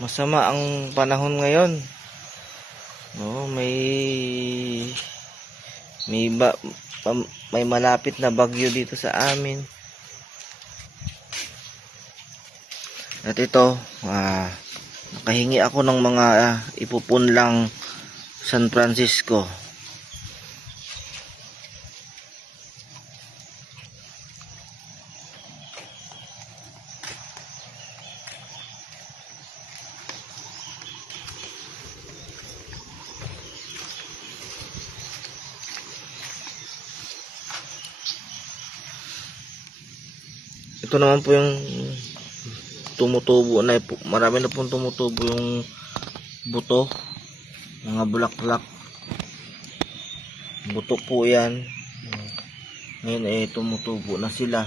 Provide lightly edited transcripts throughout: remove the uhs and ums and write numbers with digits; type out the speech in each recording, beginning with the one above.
Masama ang panahon ngayon. No, may ba, may malapit na bagyo dito sa amin. At ito, nakahingi ako ng mga ipupunlang San Francisco. Ito naman po yung tumutubo na, marami na pong tumutubo yung buto, mga bulaklak, buto po yan. Ngayon tumutubo na sila.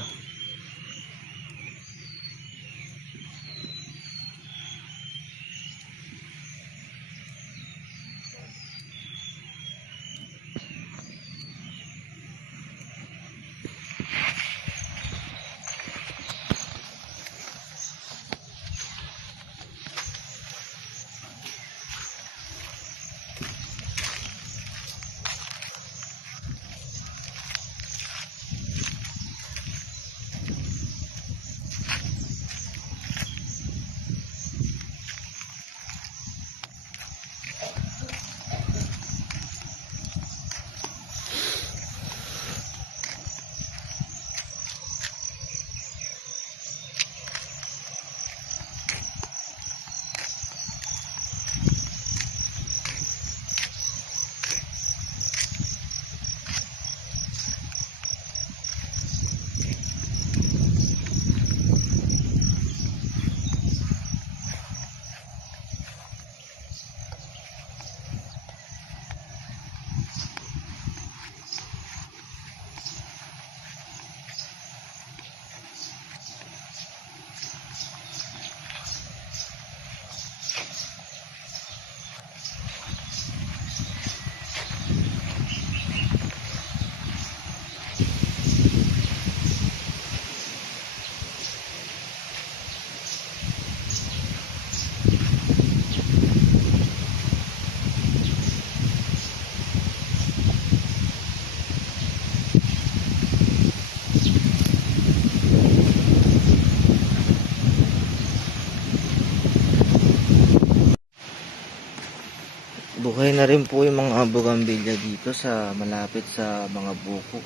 Buhay na rin po yung mga bougainvillea dito sa malapit sa mga buko.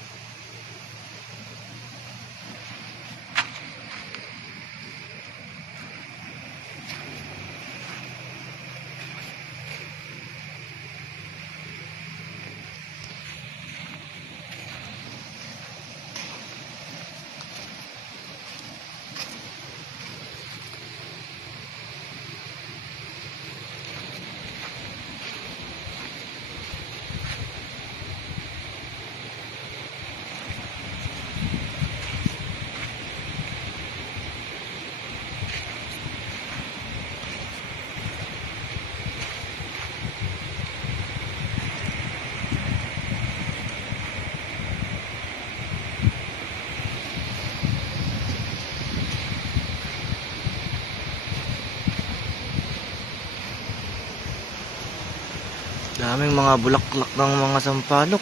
Daming mga bulaklak ng mga sampalok.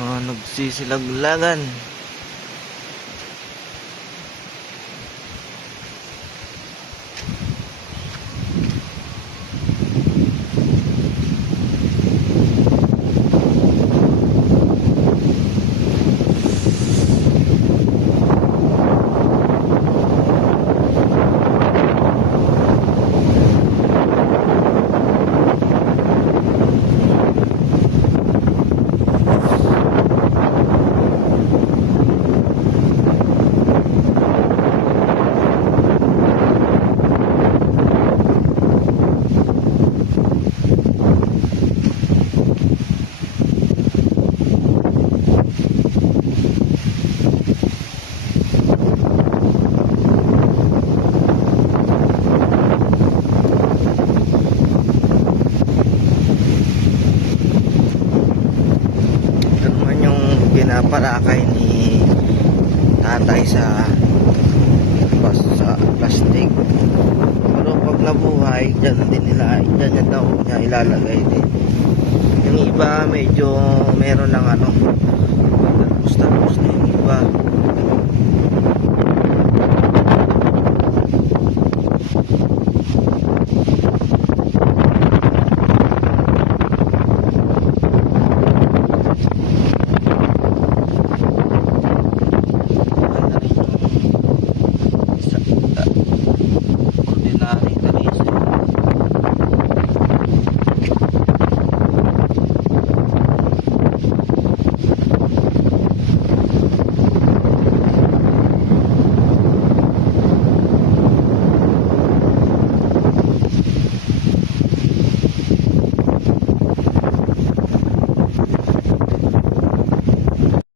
Nagsisilaglagan. Palakay ni tatay sa plastic, pero pag na buhay, dyan din nila, dyan yan daw niya ilalagay din. Yung iba medyo meron ng ano, tapos na yung iba.